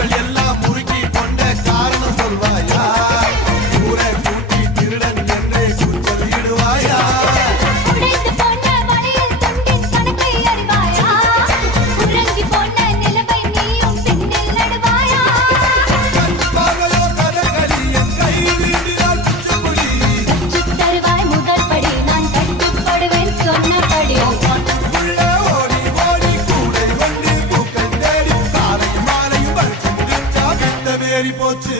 காவல்கள் எல்லாம் முறுக்கி கொண்ட காரணம் சொல்வாயா? ஊரை கூட்டி திருடன் என்றே கூச்சலிடுவாயா? உடைந்து போன வளையல் துண்டின் கணக்கை அறிவாயா? உறங்கி போன நிலவை நீயும் பின்னில் நடுவாயா? கண்பார்களோ கதகளி என் கை வீடினால் குச்சப்புலி. கற்றுத் தருவாய் முதல் படி நான் கட்டுப்படுவேன் சொன்னபடி. உள்ளே ஓடி ஓடி கூடை கொண்டு பூக்கள் தேடி காலையும் மாலையும் பறிச்சு முடிச்சா வித்த வேறி போச்சு.